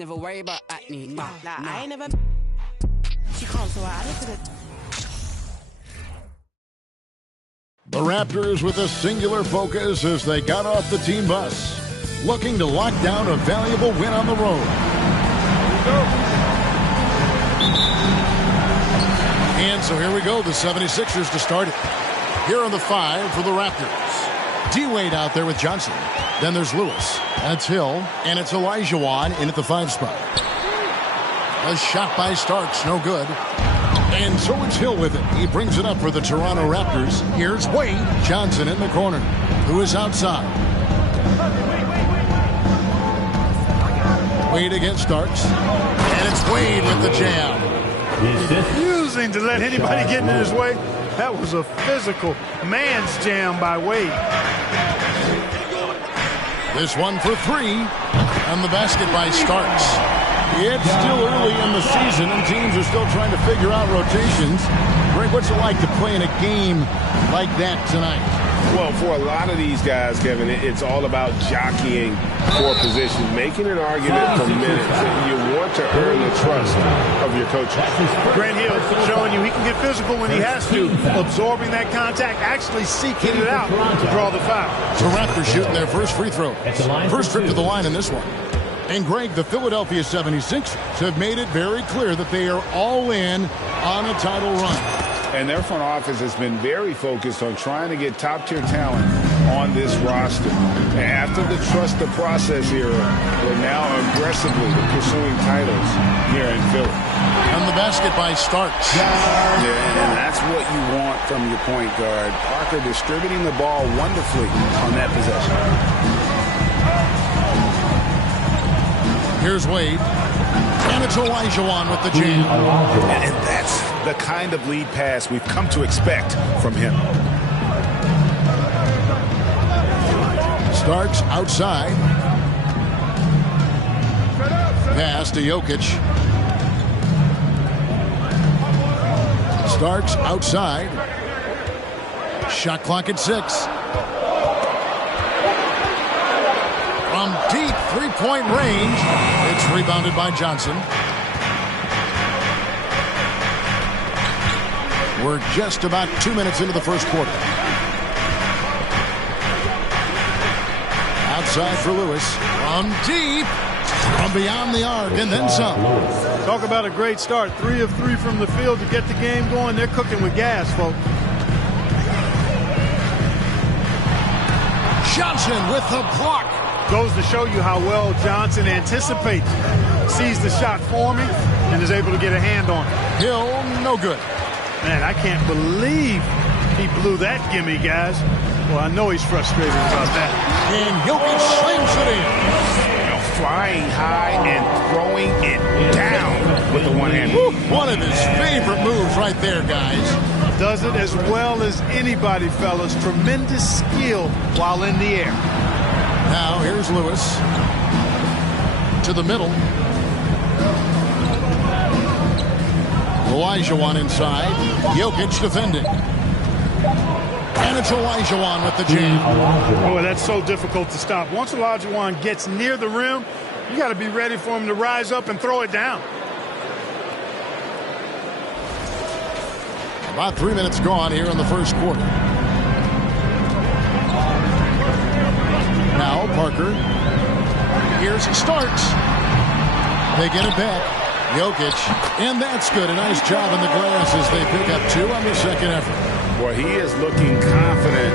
Never worry about acne. Nah, I ain't never. She can't, so I added to it. The Raptors with a singular focus as they got off the team bus, looking to lock down a valuable win on the road. And so here we go, the 76ers to start it. Here on the 5 for the Raptors. D-Wade out there with Johnson. Then there's Lewis. That's Hill. And it's Olajuwon in at the 5 spot. A shot by Starks, no good. And so it's Hill with it. He brings it up for the Toronto Raptors. Here's Wade. Johnson in the corner, who is outside. Wade against Starks. And it's Wade with the jam. Refusing to let anybody get in his way. That was a physical man's jam by Wade. This one for 3. And the basket by Starks. It's still early in the season, and teams are still trying to figure out rotations. Greg, what's it like to play in a game like that tonight? Well, for a lot of these guys, Kevin, it's all about jockeying for position, making an argument for minutes. You want to earn the trust of your coach. Grant Hill showing you he can get physical when he has to, absorbing that contact, actually seeking it out to draw the foul. So Raptors shooting their first free throw. First trip to the line in this one. And Greg, the Philadelphia 76ers have made it very clear that they are all in on a title run. And their front office has been very focused on trying to get top-tier talent on this roster. After the trust the process era, they're now aggressively pursuing titles here in Philly. And the basket by Starks. Yeah, and that's what you want from your point guard. Parker distributing the ball wonderfully on that possession. Here's Wade. And it's Olajuwon with the jam. And that's the kind of lead pass we've come to expect from him. Starks outside. Pass to Jokic. Starks outside. Shot clock at 6. From deep three-point range, it's rebounded by Johnson. We're just about 2 minutes into the first quarter. Outside for Lewis. From deep, from beyond the arc, and then some. Talk about a great start. 3 of 3 from the field to get the game going. They're cooking with gas, folks. Johnson with the block. Goes to show you how well Johnson anticipates, sees the shot forming, and is able to get a hand on it. Hill, no good. Man, I can't believe he blew that gimme, guys. Well, I know he's frustrated about that. And Jokic slams it in. Flying high and throwing it down with the one hand. One of his favorite moves right there, guys. Does it as well as anybody, fellas. Tremendous skill while in the air. Now here's Lewis to the middle. Olajuwon inside. Jokic defending. And it's Olajuwon with the jam. Boy, that's so difficult to stop. Once Olajuwon gets near the rim, you got to be ready for him to rise up and throw it down. About 3 minutes gone here in the first quarter. Now Parker. Here's Starks. They get it back. Jokic. And that's good. A nice job in the glass as they pick up 2 on the second effort. Well, he is looking confident.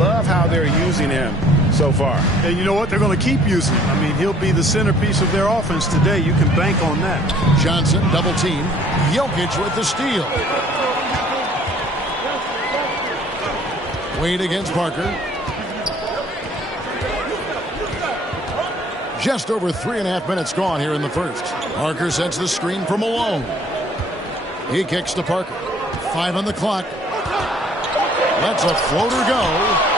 Love how they're using him so far. And you know what? They're going to keep using him. I mean, he'll be the centerpiece of their offense today. You can bank on that. Johnson, double team. Jokic with the steal. Wade against Parker. Just over 3.5 minutes gone here in the first. Parker sets the screen for Malone. He kicks to Parker. 5 on the clock. Lets a floater go.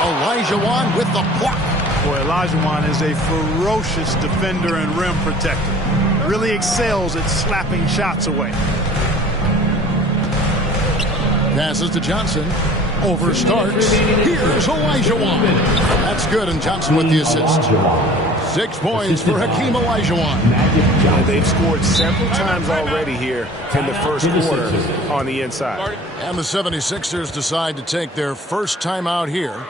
Olajuwon with the block. Boy, Olajuwon is a ferocious defender and rim protector. Really excels at slapping shots away. Passes to Johnson. Over Starks. Here's Olajuwon. That's good, and Johnson with the assist. 6 points for Hakeem Olajuwon. They've scored several times already here in the first quarter on the inside. And the 76ers decide to take their first time out here.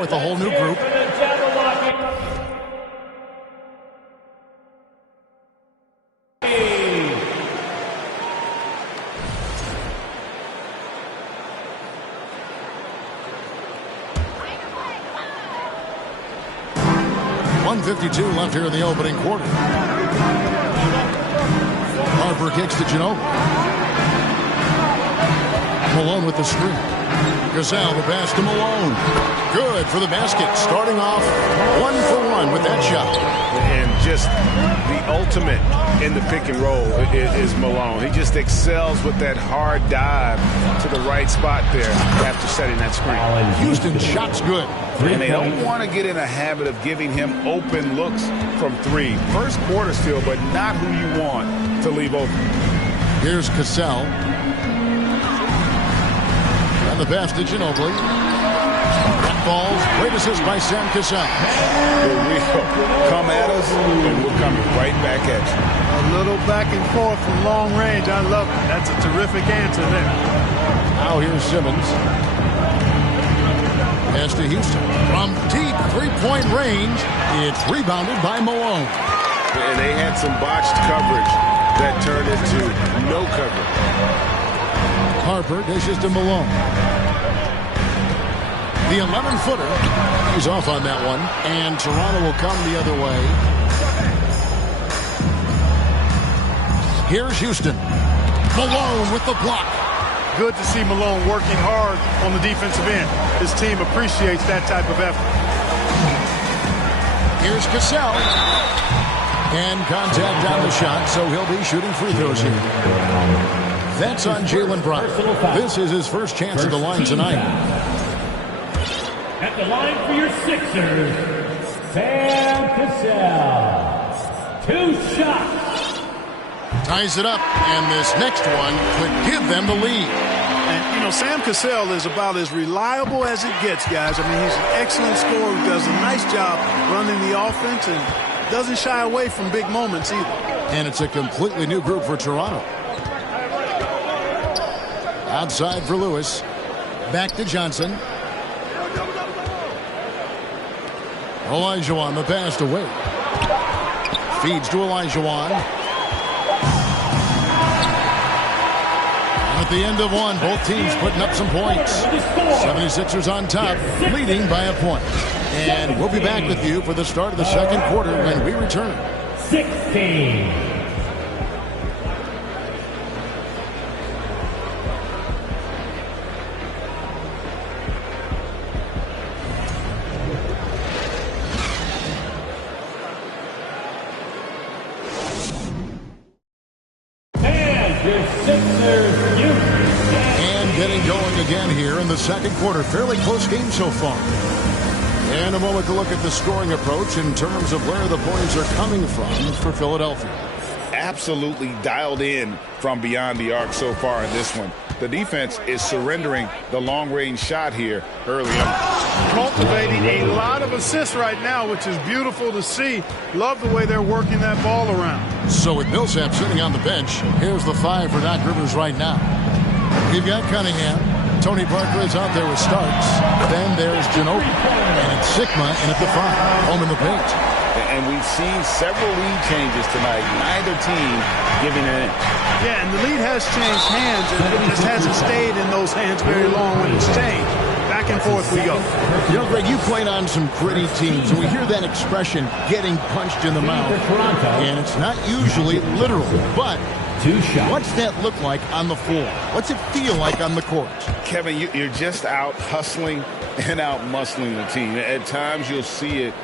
With a whole new group. .152 left here in the opening quarter. Harper kicks to Ginobili. Malone with the screen. Gasol, the pass to Malone. Good for the basket. Starting off 1-for-1 with that shot. And just the ultimate in the pick and roll is Malone. He just excels with that hard dive to the right spot there after setting that screen. Houston shot's good. And they don't want to get in a habit of giving him open looks from three. First quarter still, but not who you want to leave open. Here's Cassell. And the pass to Ginobili. That falls. Great assist by Sam Cassell. Here we go. Come at us, and we're coming right back at you. A little back and forth from long range. I love it. That's a terrific answer there. Now here's Simmons. Pass to Houston. From deep three-point range, it's rebounded by Malone. And they had some botched coverage that turned into no coverage. Harper dishes to Malone. The 11-footer. He's off on that one. And Toronto will come the other way. Here's Houston. Malone with the block. Good to see Malone working hard on the defensive end. His team appreciates that type of effort. Here's Cassell. And contact on the shot, so he'll be shooting free throws here. That's on Jaylen Brown. This is his first chance at the line tonight. At the line for your Sixers, Sam Cassell. 2 shots. Ties it up, and this next one could give them the lead. And, you know, Sam Cassell is about as reliable as it gets, guys. I mean, he's an excellent scorer who does a nice job running the offense and doesn't shy away from big moments either. And it's a completely new group for Toronto. Outside for Lewis. Back to Johnson. Olajuwon, the pass to Wade. Feeds to Olajuwon. At the end of one, both teams putting up some points. 76ers on top, leading by a point. And we'll be back with you for the start of the second quarter when we return. 16. And getting going again here in the second quarter. Fairly close game so far. And a moment to look at the scoring approach in terms of where the points are coming from for Philadelphia. Absolutely dialed in from beyond the arc so far in this one. The defense is surrendering the long-range shot here early on. Cultivating a lot of assists right now, which is beautiful to see. Love the way they're working that ball around. So with Millsap sitting on the bench, here's the 5 for Doc Rivers right now. You've got Cunningham. Tony Parker is out there with Starks. Then there's Ginobili. And it's Sigma in at the 5. Home in the paint. And we've seen several lead changes tonight, neither team giving an inch. Yeah, and the lead has changed hands, and it just hasn't stayed in those hands very long when it's changed. Back and forth we go. You know, Greg, you played on some gritty teams, and we hear that expression, getting punched in the mouth. And it's not usually literal, but what's that look like on the floor? What's it feel like on the court? Kevin, you're just out hustling and out muscling the team. At times you'll see it.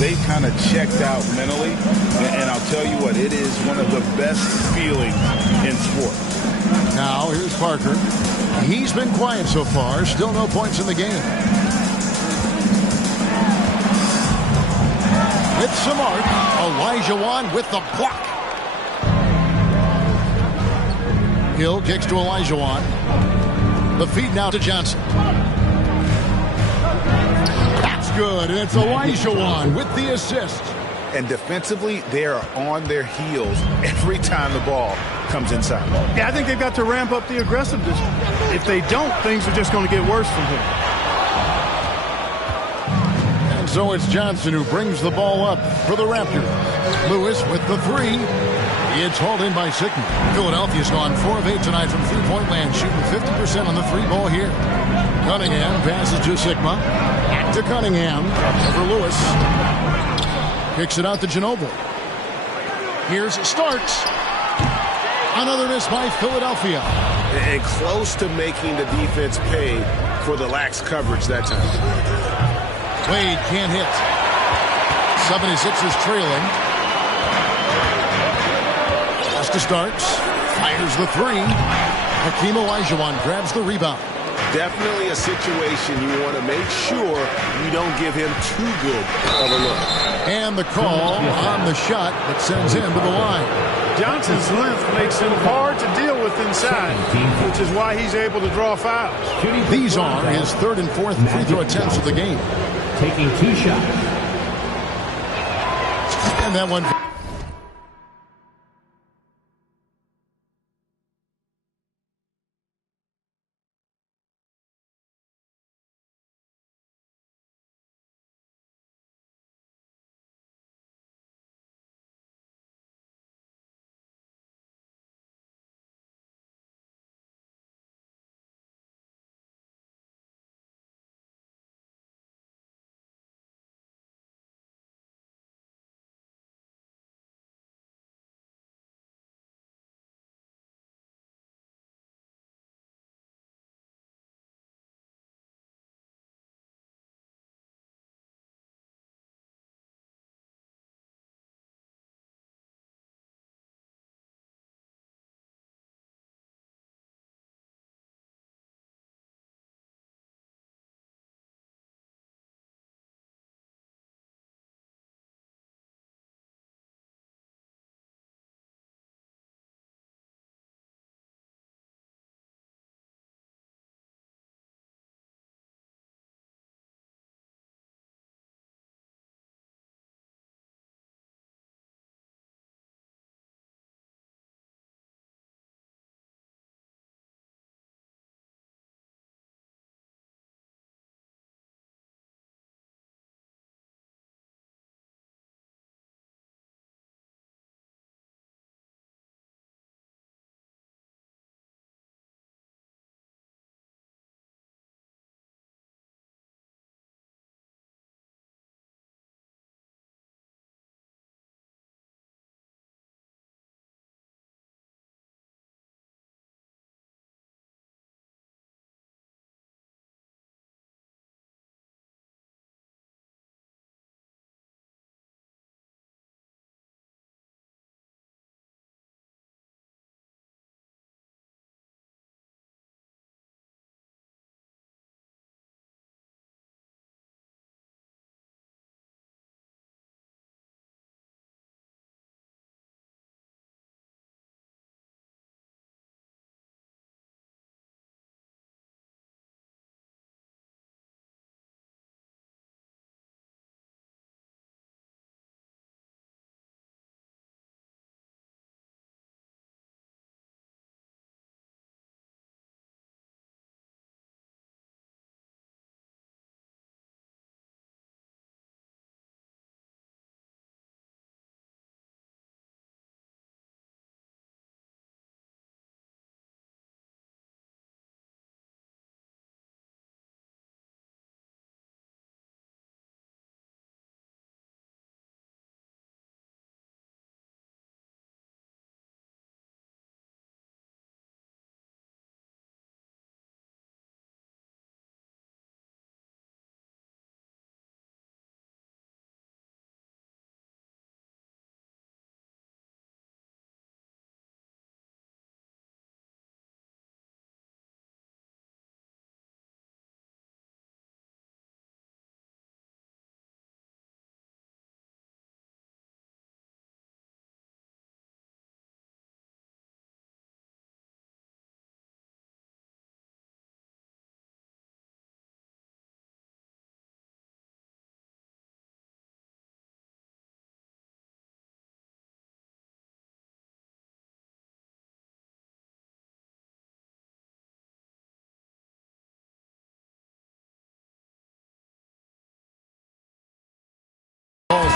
They've kind of checked out mentally, and I'll tell you what, it is one of the best feelings in sport. Now, here's Parker. He's been quiet so far. Still no points in the game. With some arc, Olajuwon with the block. Hill kicks to Olajuwon. The feed now to Johnson. That's good, and it's Olajuwon with the assist. And defensively, they are on their heels every time the ball comes inside. Yeah, I think they've got to ramp up the aggressiveness. If they don't, things are just going to get worse from here. And so it's Johnson who brings the ball up for the Raptors. Lewis with the three. It's hauled in by Sigma. Philadelphia's gone 4 of 8 tonight from three-point land, shooting 50% on the three ball here. Cunningham passes to Sigma. Back to Cunningham. Over Lewis. Kicks it out to Ginobili. Here's Starks. Another miss by Philadelphia. And close to making the defense pay for the lax coverage that time. Wade can't hit. 76ers trailing. Pass to Starks. Fires the three. Hakeem Olajuwon grabs the rebound. Definitely a situation you want to make sure you don't give him too good of a look. And the call on the shot that sends him to the line. Johnson's length makes him hard to deal with inside, which is why he's able to draw fouls. These are his third and fourth free throw attempts of the game. Taking 2 shots. And that one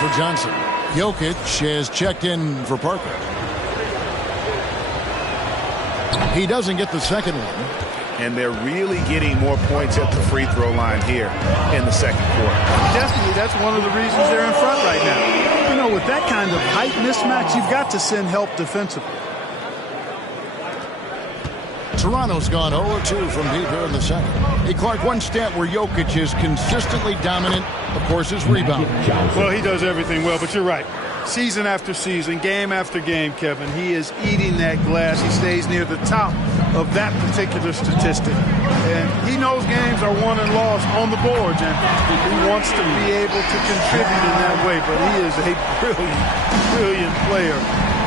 for Johnson. Jokic has checked in for Parker. He doesn't get the second one. And they're really getting more points at the free throw line here in the second quarter. Definitely, that's one of the reasons they're in front right now. You know, with that kind of height mismatch, you've got to send help defensively. Toronto's gone 0-2 from deep here in the second. Hey, Clark, one stat where Jokic is consistently dominant, of course, is rebound. Well, he does everything well, but you're right. Season after season, game after game, Kevin, he is eating that glass. He stays near the top of that particular statistic. And he knows games are won and lost on the boards, and he wants to be able to contribute in that way. But he is a brilliant player,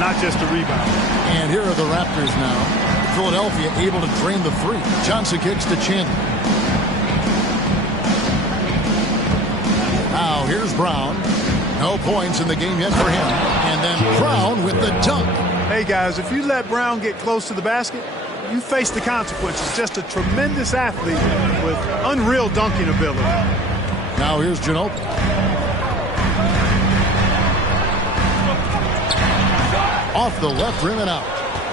not just a rebounder. And here are the Raptors now. Philadelphia able to drain the three. Johnson kicks to Chandler. Now here's Brown. No points in the game yet for him. And then Brown with the dunk. Hey, guys, if you let Brown get close to the basket, you face the consequences. Just a tremendous athlete with unreal dunking ability. Now here's Ginobili. Off the left rim and out.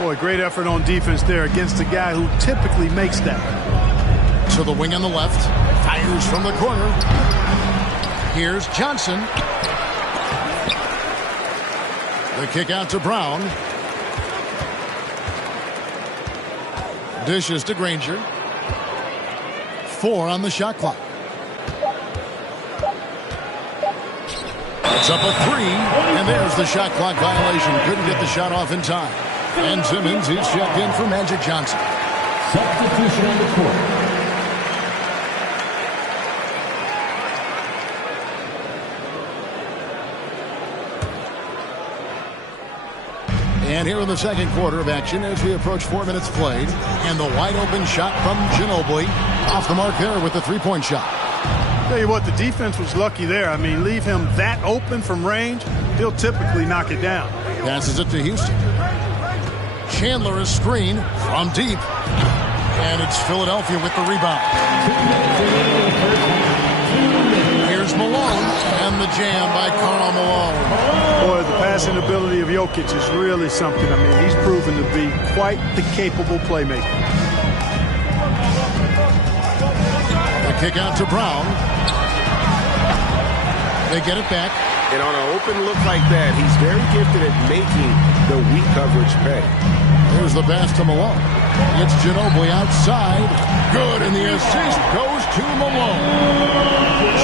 Boy, great effort on defense there against a guy who typically makes that. To the wing on the left. Fires from the corner. Here's Johnson. The kick out to Brown. Dishes to Granger. 4 on the shot clock. It's up a 3, and there's the shot clock violation. Couldn't get the shot off in time. And Simmons is checked in for Magic Johnson. Substitution on the court. And here in the second quarter of action as we approach 4 minutes played. And the wide open shot from Ginobili. Off the mark there with the three-point shot. Tell you what, the defense was lucky there. I mean, leave him that open from range, he'll typically knock it down. Passes it to Houston. Chandler is screened from deep. And it's Philadelphia with the rebound. Here's Malone. And the jam by Karl Malone. Boy, the passing ability of Jokic is really something. I mean, he's proven to be quite the capable playmaker. The kick out to Brown. They get it back. And on an open look like that, he's very gifted at making the weak coverage pay. Here's the pass to Malone. It's Ginobili outside. Good, and the assist goes to Malone.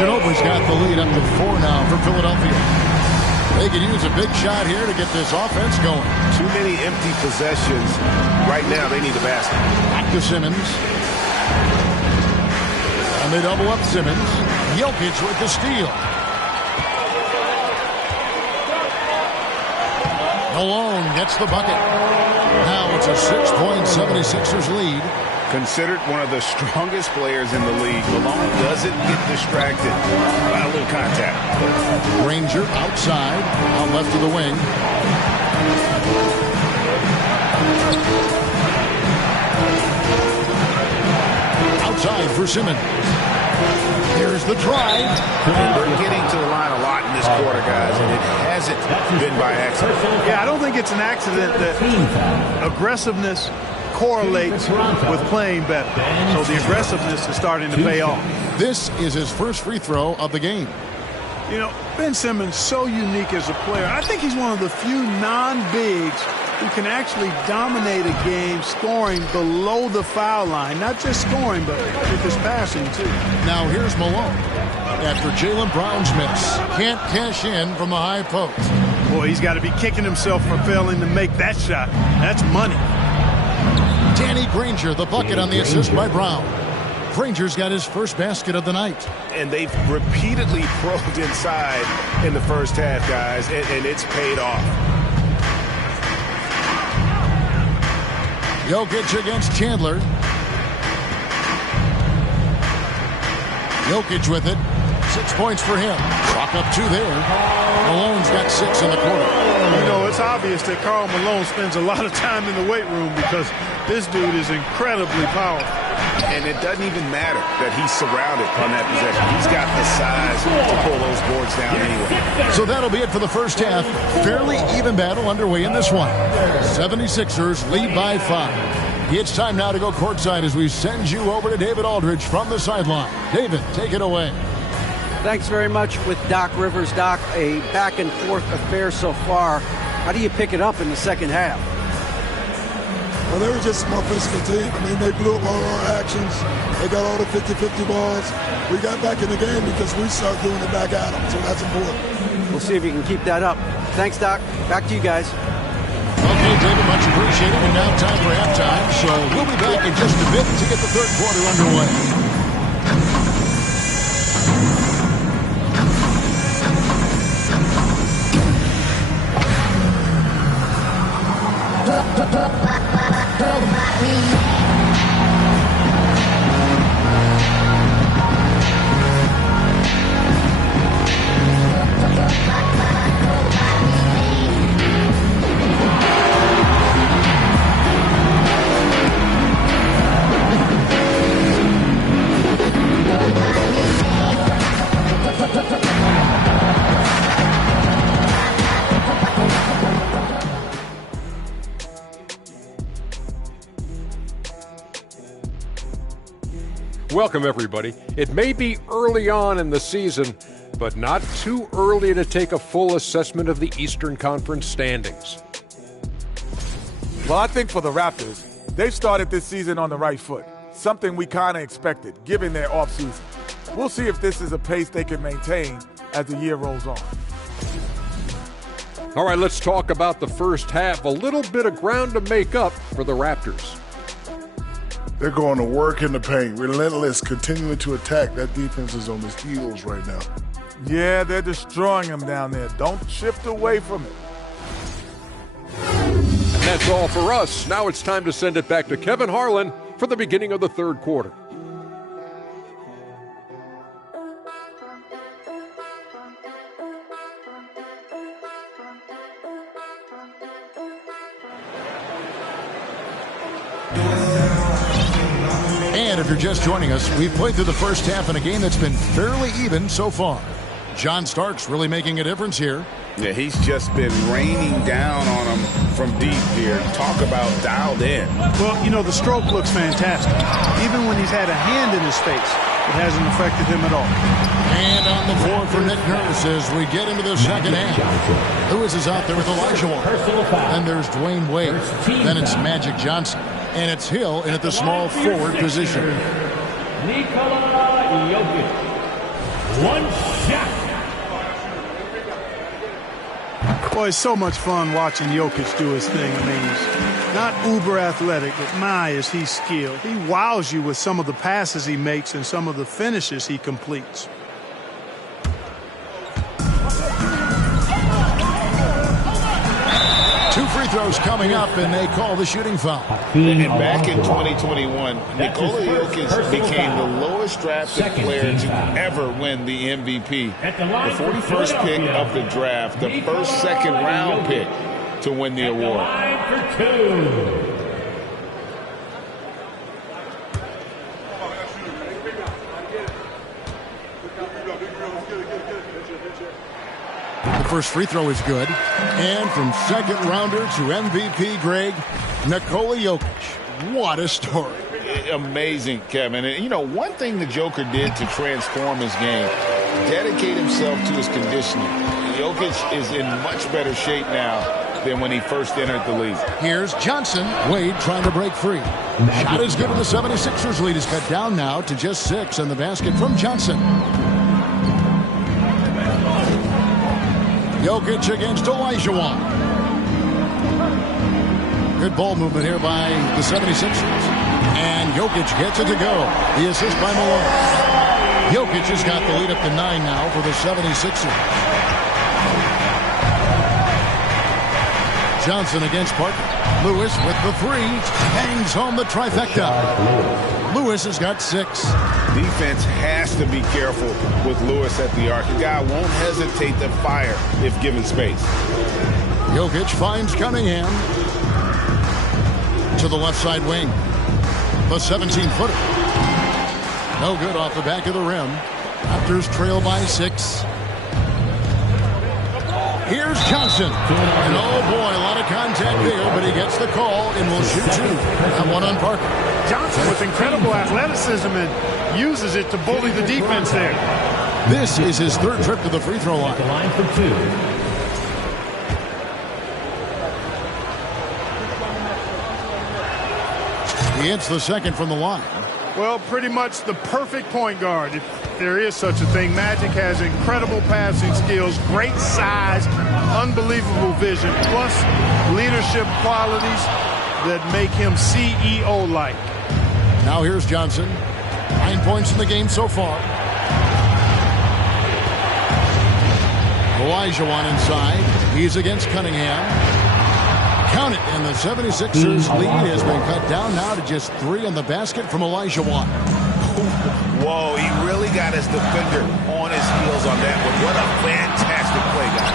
Ginobili's got the lead up to 4 now for Philadelphia. They could use a big shot here to get this offense going. Too many empty possessions. Right now, they need a basket. Back to Simmons. And they double up Simmons. Jokic with the steal. Malone gets the bucket. Now it's a 6-point 76ers lead. Considered one of the strongest players in the league, Malone doesn't get distracted by a little contact. Granger outside, out left of the wing. Outside for Simmons. Here's the drive. And they're getting to the line a lot in this quarter, guys, and it hasn't been by accident. Yeah, I don't think it's an accident that aggressiveness correlates with playing better. So the aggressiveness is starting to pay off. This is his first free throw of the game. You know, Ben Simmons so unique as a player. I think he's one of the few non-bigs who can actually dominate a game scoring below the foul line. Not just scoring, but with his passing, too. Now here's Malone. After Jaylen Brown's miss. Can't cash in from the high post. Boy, he's got to be kicking himself for failing to make that shot. That's money. Danny Granger, the bucket on the assist by Brown. Granger's got his first basket of the night. And they've repeatedly probed inside in the first half, guys, and it's paid off. Jokic against Chandler. Jokic with it. 6 points for him. Clock up 2 there. Malone's got 6 in the quarter. You know, it's obvious that Karl Malone spends a lot of time in the weight room because this dude is incredibly powerful. And it doesn't even matter that he's surrounded on that possession. He's got the size to pull those boards down anyway. So that'll be it for the first half. Fairly even battle underway in this one. 76ers lead by 5. It's time now to go courtside as we send you over to David Aldridge from the sideline. David, take it away. Thanks very much with Doc Rivers. Doc, a back-and-forth affair so far. How do you pick it up in the second half? Well, they were just a more physical team. I mean, they blew up all our actions. They got all the 50-50 balls. We got back in the game because we started doing it back at them, so that's important. We'll see if you can keep that up. Thanks, Doc. Back to you guys. Okay, David, much appreciated. And now time for halftime. So we'll be back in just a bit to get the third quarter underway. Welcome, everybody. It may be early on in the season, but not too early to take a full assessment of the Eastern Conference standings. Well, I think for the Raptors, they've started this season on the right foot, something we kind of expected, given their offseason. We'll see if this is a pace they can maintain as the year rolls on. All right, let's talk about the first half. A little bit of ground to make up for the Raptors. They're going to work in the paint, relentless, continuing to attack. That defense is on its heels right now. Yeah, they're destroying them down there. Don't shift away from it. And that's all for us. Now it's time to send it back to Kevin Harlan for the beginning of the third quarter. And if you're just joining us, we've played through the first half in a game that's been fairly even so far. John Starks really making a difference here. Yeah, he's just been raining down on him from deep here. Talk about dialed in. Well, you know, the stroke looks fantastic. Even when he's had a hand in his face, it hasn't affected him at all. And on the floor for Nick Nurse as we get into the second half. Lewis is out there with Olajuwon. Then there's Dwayne Wade. Then it's Magic Johnson. And it's Hill in at the small forward position. Nikola Jokic. One shot. Boy, it's so much fun watching Jokic do his thing. I mean, he's not uber athletic, but my, is he skilled. He wows you with some of the passes he makes and some of the finishes he completes. Two free throws coming up, and they call the shooting foul. And back in 2021, Nikola Jokic became the lowest drafted player to ever win the MVP. The 41st pick of the draft, the first second-round pick to win the award. The first free throw is good. And from second rounder to MVP, Greg, Nikola Jokic. What a story. Amazing, Kevin. And, you know, one thing the Joker did to transform his game, dedicate himself to his conditioning. Jokic is in much better shape now than when he first entered the league. Here's Johnson. Wade trying to break free. Shot is good, and the 76ers lead is cut down now to just 6, and the basket from Johnson. Jokic against Olajuwon. Good ball movement here by the 76ers. And Jokic gets it to go. The assist by Malone. Jokic has got the lead up to 9 now for the 76ers. Johnson against Parker. Lewis with the 3. Hangs home the trifecta. Lewis has got 6. Defense has to be careful with Lewis at the arc. The guy won't hesitate to fire if given space. Jokic finds Cunningham to the left side wing. The 17-footer. No good off the back of the rim. Raptors trail by 6. Here's Johnson. And oh boy, a lot of contact there, but he gets the call and will shoot 2. That one on Parker. Johnson with incredible athleticism and uses it to bully the defense there. This is his 3rd trip to the free throw line. The line for 2. He hits the 2nd from the line. Well, pretty much the perfect point guard, if there is such a thing. Magic has incredible passing skills, great size, unbelievable vision, plus leadership qualities that make him CEO-like. Now here's Johnson. 9 points in the game so far. Olajuwon inside. He's against Cunningham. Count it, and the 76ers lead has been cut down now to just 3 on the basket from Olajuwon. Whoa, he really got his defender on his heels on that one. What a fantastic play, guys.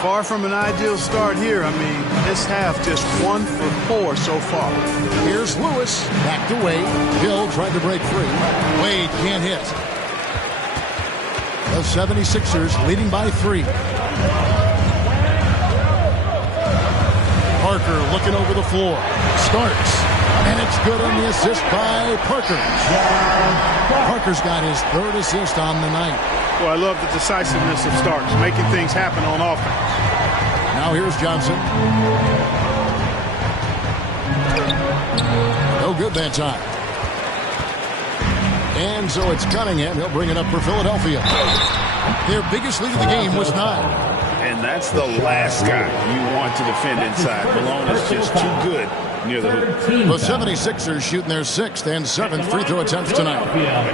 Far from an ideal start here. I mean, this half just 1 for 4 so far. Here's Lewis. Back to Wade. Hill tried to break free. Wade can't hit. The 76ers leading by 3. Parker looking over the floor. Starks. And it's good on the assist by Parker. Parker's got his 3rd assist on the night. Well, I love the decisiveness of Starks, making things happen on offense. Now here's Johnson. No good that time. And so it's Cunningham. He'll bring it up for Philadelphia. Their biggest lead of the game was 9. And that's the last guy you want to defend inside. Malone is just too good near the hoop. The 76ers shooting their 6th and 7th free throw attempts tonight.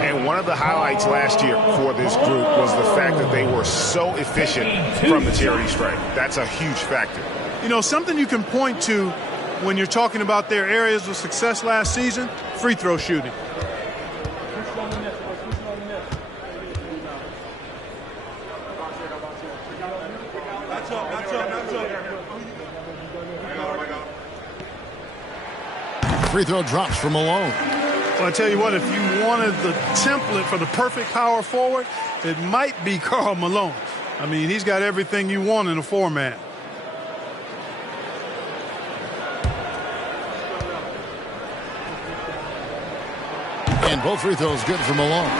And one of the highlights last year for this group was the fact that they were so efficient from the charity stripe. That's a huge factor. You know, something you can point to when you're talking about their areas of success last season, free throw shooting. Free throw drops for Malone. Well, I tell you what, if you wanted the template for the perfect power forward, it might be Karl Malone. I mean, he's got everything you want in a 4-man. And both free throws good for Malone.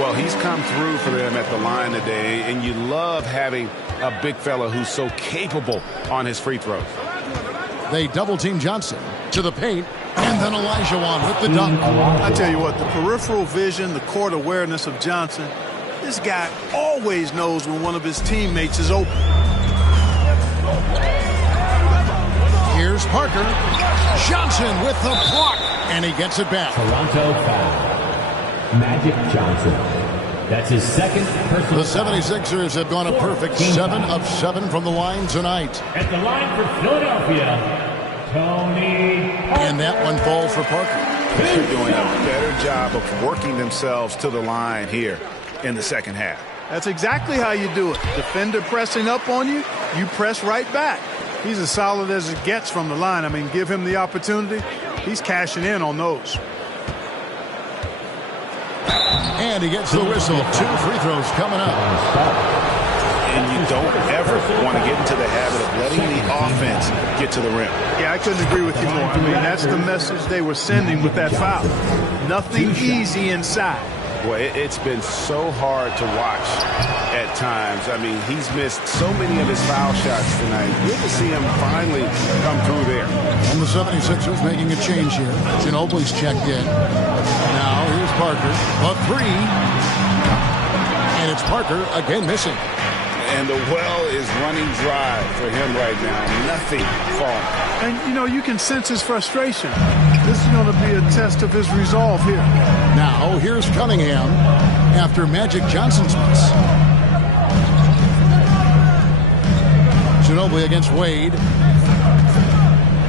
Well, he's come through for them at the line today, and you love having a big fella who's so capable on his free throws. They double-team Johnson to the paint, and then Olajuwon with the dunk. I tell you what, the peripheral vision, the court awareness of Johnson, this guy always knows when one of his teammates is open. Here's Parker. Johnson with the block, and he gets it back. Toronto foul. Magic Johnson. That's his 2nd personal. The 76ers have gone a perfect 7 of 7 from the line tonight. At the line for Philadelphia, Tony Parker. And that one falls for Parker. They're doing a better job of working themselves to the line here in the second half. That's exactly how you do it. Defender pressing up on you, you press right back. He's as solid as it gets from the line. I mean, give him the opportunity. He's cashing in on those. And he gets the whistle. 2 free throws coming up. And you don't ever want to get into the habit of letting the offense get to the rim. Yeah, I couldn't agree with you more. I mean, that's the message they were sending with that foul. Nothing easy inside. Well, it's been so hard to watch at times. I mean, he's missed so many of his foul shots tonight. Good to see him finally come through there. And the 76ers making a change here. Ginobili's checked in. Now here's Parker. A 3. And it's Parker again missing. And the well is running dry for him right now. Nothing falling. And, you know, you can sense his frustration. This is going to be a test of his resolve here. Now, here's Cunningham after Magic Johnson's miss. Ginobili against Wade.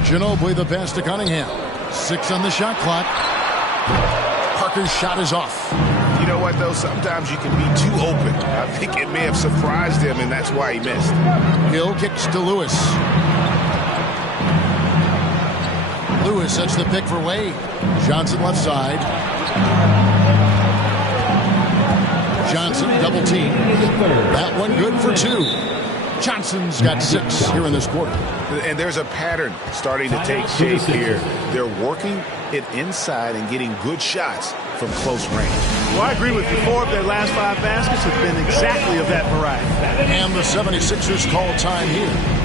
Ginobili the pass to Cunningham. 6 on the shot clock. Parker's shot is off. You know what, though? Sometimes you can be too open. I think it may have surprised him, and that's why he missed. Hill kicks to Lewis. Lewis sets the pick for Wade. Johnson left side. Johnson, double team. That one good for 2. Johnson's got 6 here in this quarter. And there's a pattern starting to take shape here. They're working it inside and getting good shots from close range. Well, I agree with you. 4 of their last 5 baskets have been exactly of that variety. And the 76ers call time here.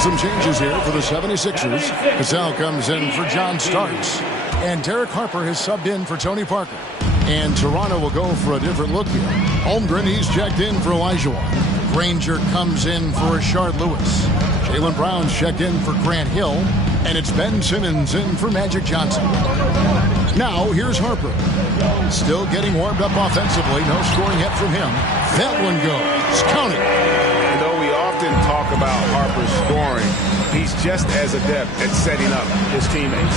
Some changes here for the 76ers. Cassell comes in for John Starks. And Derek Harper has subbed in for Tony Parker. And Toronto will go for a different look here. Holmgren, he's checked in for Olajuwon. Granger comes in for Rashard Lewis. Jaylen Brown's checked in for Grant Hill. And it's Ben Simmons in for Magic Johnson. Now, here's Harper. Still getting warmed up offensively. No scoring yet from him. That one goes. Count it. Talk about Harper's scoring. He's just as adept at setting up his teammates.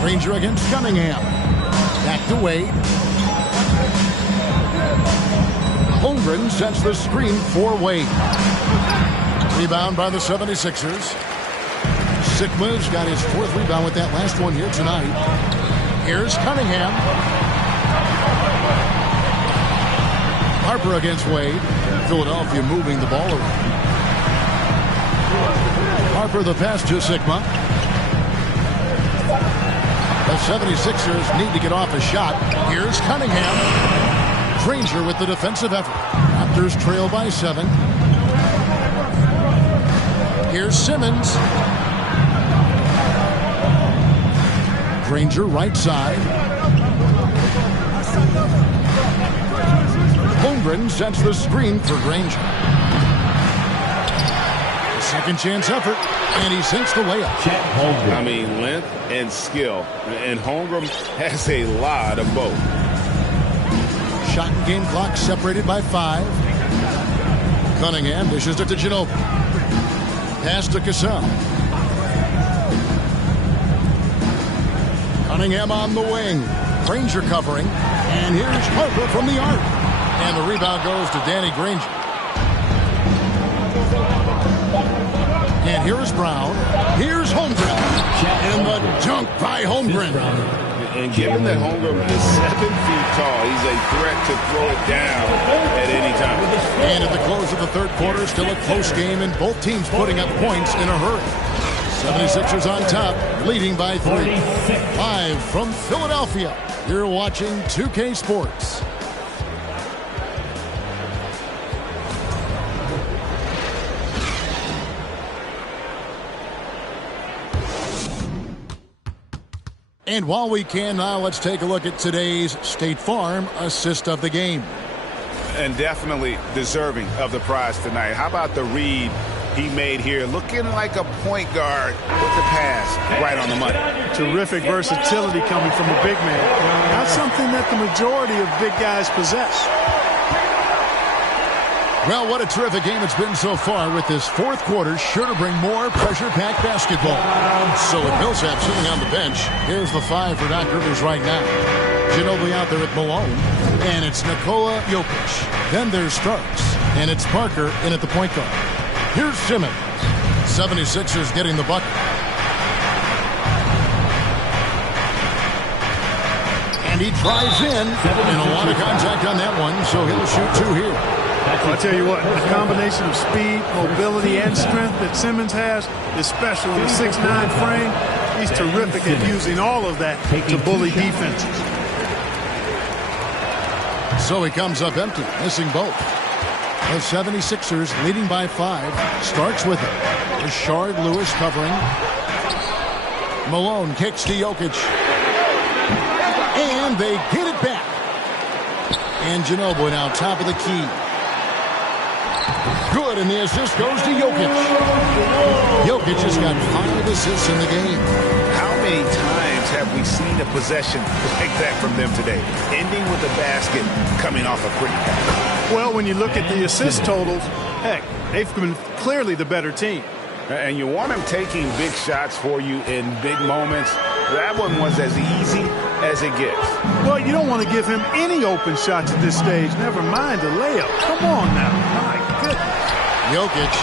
Granger against Cunningham. Back to Wade. Holmgren sets the screen for Wade. Rebound by the 76ers. Sigma's got his 4th rebound with that last one here tonight. Here's Cunningham. Harper against Wade. Philadelphia moving the ball around. Harper the pass to Sigma. The 76ers need to get off a shot. Here's Cunningham. Granger with the defensive effort. Raptors trail by 7. Here's Simmons. Granger right side. Holmgren sets the screen for Granger. Second chance effort, and he sinks the layup. I mean, length and skill, and Holmgren has a lot of both. Shot and game clock separated by 5. Cunningham dishes it to Ginobili. Pass to Cassell. Cunningham on the wing. Granger covering, and here's Harper from the arc. And the rebound goes to Danny Granger. And here's Brown. Here's Holmgren. And the dunk by Holmgren. And given that Holmgren is 7 feet tall, he's a threat to throw it down at any time. And at the close of the 3rd quarter, still a close game, and both teams putting up points in a hurry. 76ers on top, leading by 3. Live from Philadelphia, you're watching 2K Sports. And while we can now, let's take a look at today's State Farm assist of the game. And definitely deserving of the prize tonight. How about the read he made here? Looking like a point guard with the pass right on the money. Terrific versatility coming from a big man. Not something that the majority of big guys possess. Well, what a terrific game it's been so far, with this 4th quarter sure to bring more pressure-packed basketball. So with Millsap sitting on the bench, here's the 5 for Doc Rivers right now. Ginobili out there at Malone, and it's Nikola Jokic. Then there's Starks, and it's Parker in at the point guard. Here's Simmons. 76ers getting the bucket. And he drives in, and a lot of contact on that one, so he'll shoot 2 here. I'll tell you what, the combination of speed, mobility, and strength that Simmons has is special in the 6'9" frame. He's terrific at using all of that to bully defenses. So he comes up empty, missing both. The 76ers leading by 5. Starks with it. Rashard Lewis covering. Malone kicks to Jokic. And they get it back. And Ginobili now top of the key. Good, and the assist goes to Jokic. Jokic has got 5 assists in the game. How many times have we seen a possession like that from them today? Ending with a basket, coming off a quick pass. Well, when you look at the assist totals, heck, they've been clearly the better team. And you want him taking big shots for you in big moments. That one was as easy as it gets. Well, you don't want to give him any open shots at this stage. Never mind a layup. Come on now. My goodness. Jokic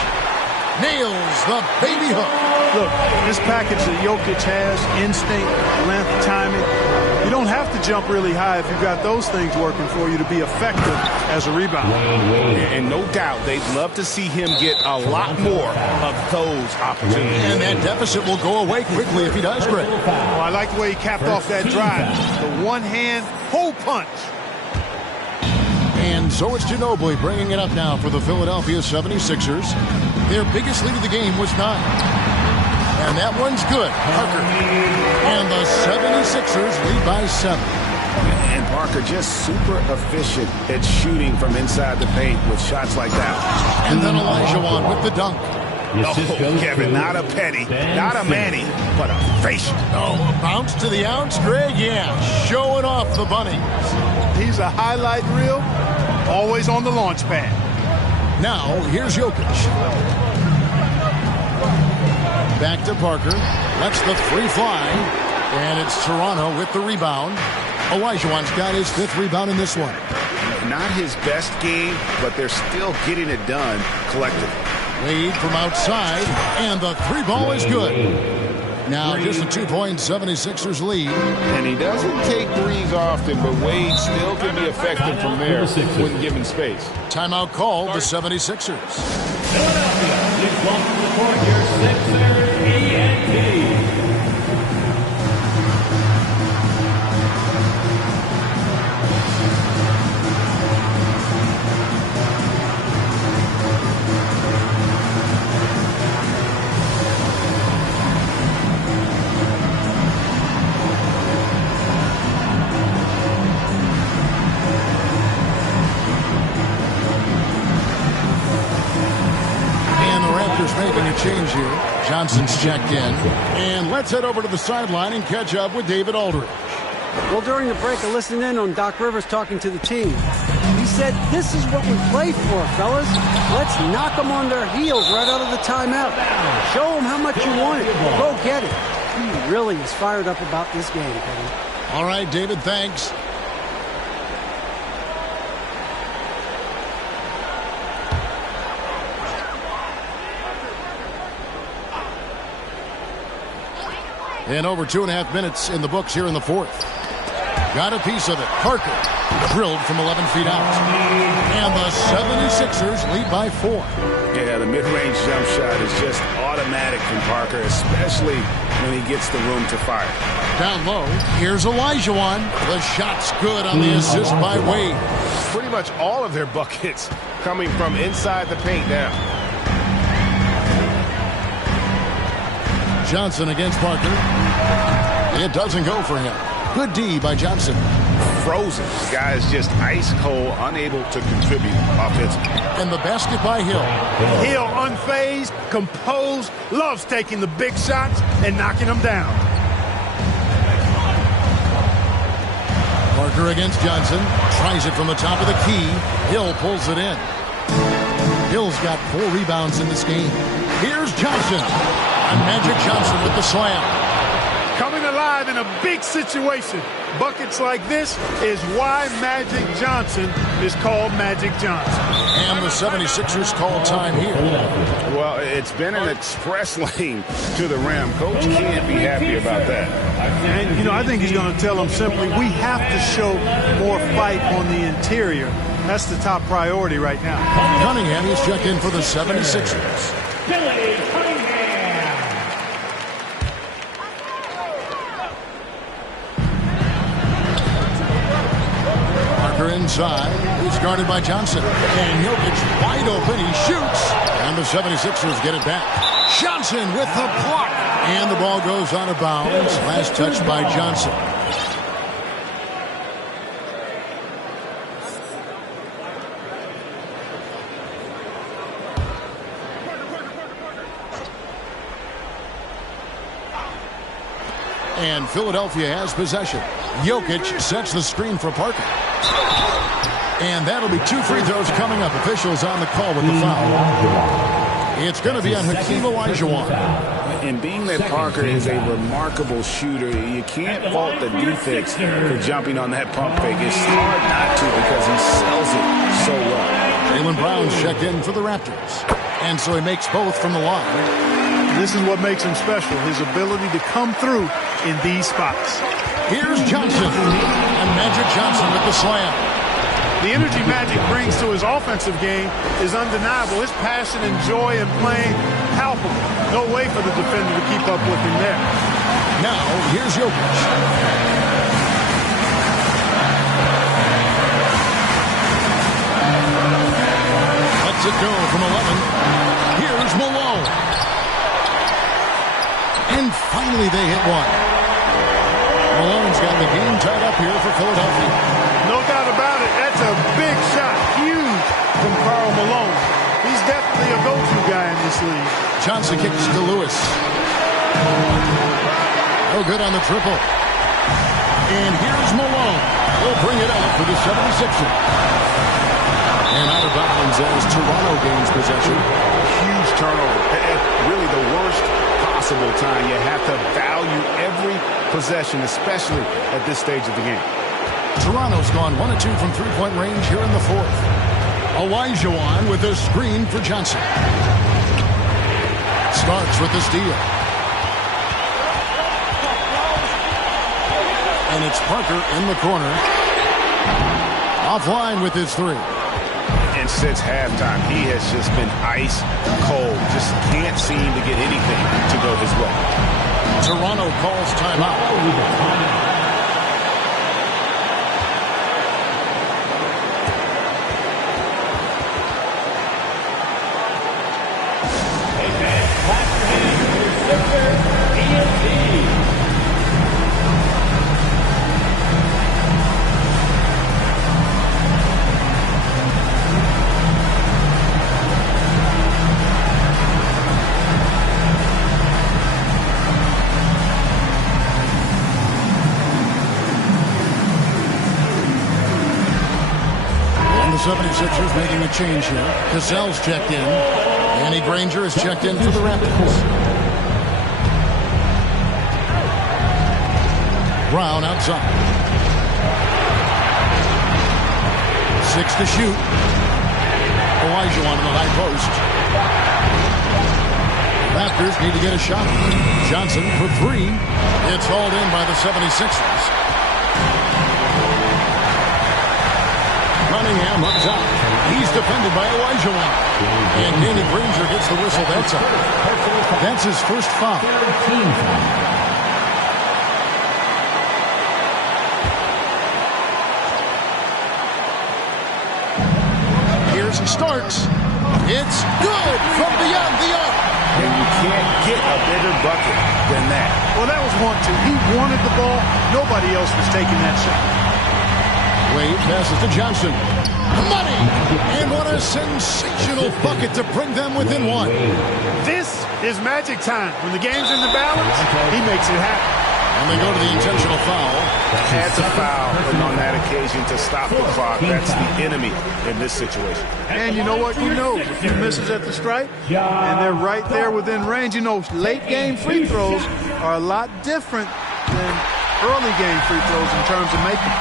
nails the baby hook. Look, this package that Jokic has, instinct, length, timing, you don't have to jump really high if you've got those things working for you to be effective as a rebounder. And no doubt they'd love to see him get a lot more of those opportunities. And that deficit will go away quickly if he does, Greg. Oh, I like the way he capped off that drive. The one-hand hole punch. And so it's Ginobili bringing it up now for the Philadelphia 76ers. Their biggest lead of the game was 9. And that one's good. Parker. And the 76ers lead by 7. And Parker just super efficient at shooting from inside the paint with shots like that. And then Olajuwon with the dunk. Oh, Kevin, not a Petty, not a Manny, but a facial. Oh, a bounce to the ounce, Greg? Yeah, showing off the bunny. He's a highlight reel, always on the launch pad. Now, here's Jokic. Back to Parker. Lets the three fly. And it's Toronto with the rebound. Olajuwon's got his 5th rebound in this one. Not his best game, but they're still getting it done collectively. Wade from outside, and the 3 ball is good. Now just a 2-point 76ers lead. And he doesn't take threes often, but Wade still can be effective from there when given space. Timeout called the 76ers. Philadelphia, please welcome to the court your Sixers ENT. Making a change here. Johnson's checked in. And let's head over to the sideline and catch up with David Aldridge. Well, during the break, I listened in on Doc Rivers talking to the team. He said, this is what we play for, fellas. Let's knock them on their heels right out of the timeout. Show them how much you want it. Go get it. He really is fired up about this game, Kevin. All right, David, thanks. And over 2.5 minutes in the books here in the 4th. Got a piece of it. Parker drilled from 11 feet out. And the 76ers lead by 4. Yeah, the mid-range jump shot is just automatic from Parker, especially when he gets the room to fire. Down low, here's Olajuwon. The shot's good on the assist by Wade. Pretty much all of their buckets coming from inside the paint now. Johnson against Parker. It doesn't go for him. Good D by Johnson. Frozen. The guy is just ice cold, unable to contribute offensively. And the basket by Hill. Hill unfazed, composed, loves taking the big shots and knocking them down. Parker against Johnson. Tries it from the top of the key. Hill pulls it in. Hill's got 4 rebounds in this game. Here's Johnson. And Magic Johnson with the slam. Coming alive in a big situation. Buckets like this is why Magic Johnson is called Magic Johnson. And the 76ers call time here. Well, it's been an express lane to the rim. Coach can't be happy about that. And, you know, I think he's going to tell them simply, we have to show more fight on the interior. That's the top priority right now. Cunningham is checked in for the 76ers. Inside, he's guarded by Johnson. And Jokic wide open, he shoots. And the 76ers get it back. Johnson with the block. And the ball goes out of bounds. Last touch by Johnson. And Philadelphia has possession. Jokic sets the screen for Parker. And that'll be 2 free throws coming up. Officials on the call with the foul. It's going to be on Hakeem Olajuwon. And being that Parker is a remarkable shooter, you can't fault the defense for jumping on that pump fake. It's hard not to because he sells it so well. Jaylen Brown's checked in for the Raptors. And so he makes both from the line. This is what makes him special, his ability to come through in these spots. Here's Johnson. And Magic Johnson with the slam. The energy Magic brings to his offensive game is undeniable. His passion and joy in playing, palpable. No way for the defender to keep up with him there. Now, here's Jokic. Lets it go from 11. Here's Malone. And finally they hit one. Malone's got the game tied up here for Philadelphia. No doubt about it. That's a big shot. Huge from Karl Malone. He's definitely a go-to guy in this league. Johnson kicks to Lewis. No good on the triple. And here's Malone. He'll bring it up for the 76ers. And out of bounds as Toronto gains possession. Huge turnover. Really the worst possible time. You have to value every possession, especially at this stage of the game. Toronto's gone 1 of 2 from three-point range here in the fourth. Olajuwon with a screen for Johnson. Starks with the steal. And it's Parker in the corner. Offline with his three. And since halftime, he has just been ice cold. Just can't seem to get anything to go his way. Toronto calls timeout. The 76ers making a change here. Cassell's checked in. Danny Granger is checked in for the Raptors. Brown outside. 6 to shoot. Olajuwon on the high post. Raptors need to get a shot. Johnson for 3. It's hauled in by the 76ers. Cunningham up top. He's defended by Olajuwon. And Danny Granger gets the whistle that time. That's his first foul. Here's Starks. It's good from beyond the arc. And you can't get a better bucket than that. Well, that was 1-2. He wanted the ball. Nobody else was taking that shot. Wade passes to Johnson. Money! And what a sensational bucket to bring them within 1. This is Magic time. When the game's in the balance, he makes it happen. And they go to the intentional foul. That's a foul, and on that occasion to stop the clock. That's the enemy in this situation. And you know what? You know, a few misses at the stripe, and they're right there within range. You know, late game free throws are a lot different than early game free throws in terms of making.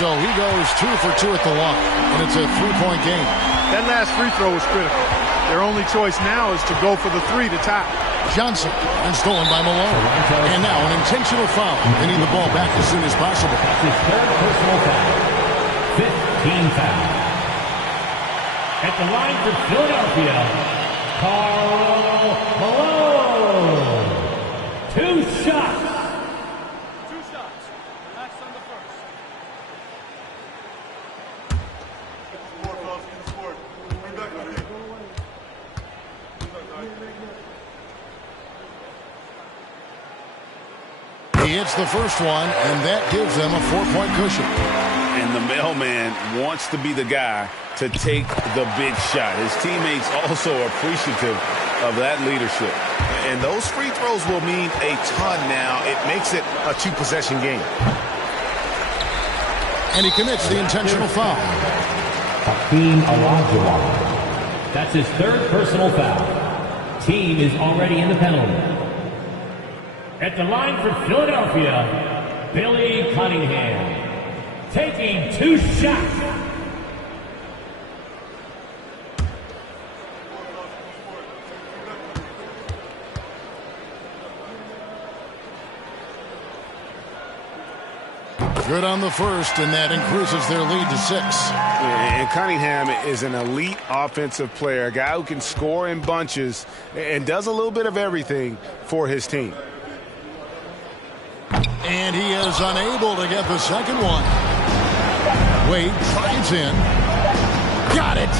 So he goes 2 for 2 at the line, and it's a 3-point game. That last free throw was critical. Their only choice now is to go for the 3 to tie. Johnson, and stolen by Malone. And now an intentional foul. They need the ball back as soon as possible. That's his third personal foul. 15 foul. At the line for Philadelphia, Karl Malone. 2 shots. He hits the first one, and that gives them a 4-point cushion. And the mailman wants to be the guy to take the big shot. His teammates also appreciative of that leadership. And those free throws will mean a ton now. It makes it a 2-possession game. And he commits the intentional foul. Hakeem Olajuwon. That's his third personal foul. Team is already in the penalty. At the line for Philadelphia, Billy Cunningham. Taking 2 shots. Good on the first, and that increases their lead to 6. And Cunningham is an elite offensive player, a guy who can score in bunches and does a little bit of everything for his team. And he is unable to get the second one. Wade tries in. Got it.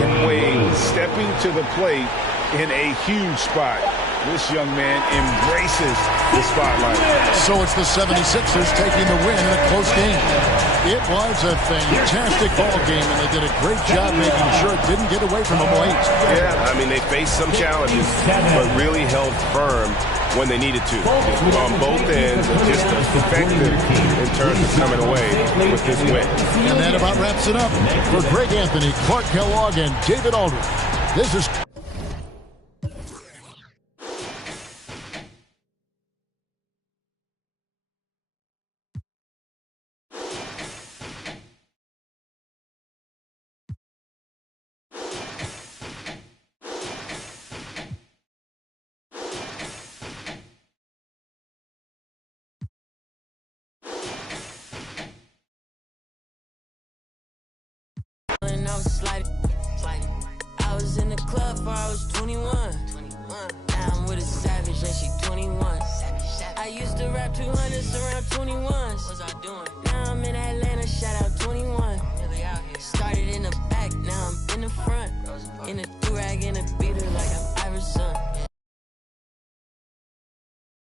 And Wade stepping to the plate in a huge spot. This young man embraces the spotlight. So it's the 76ers taking the win in a close game. It was a fantastic ball game, and they did a great job making sure it didn't get away from them late. Yeah, I mean, they faced some challenges, but really held firm when they needed to. On both ends, and just effective in terms of coming away with this win. And that about wraps it up. For Greg Anthony, Clark Kellogg, and David Aldridge, this is... I was in the club before I was 21. Now I'm with a savage and she 21. I used to rap 200s around 21s. What's I doing? Now I'm in Atlanta, shout out 21. Started in the back, now I'm in the front. In a do-rag and a beater like I'm Iverson.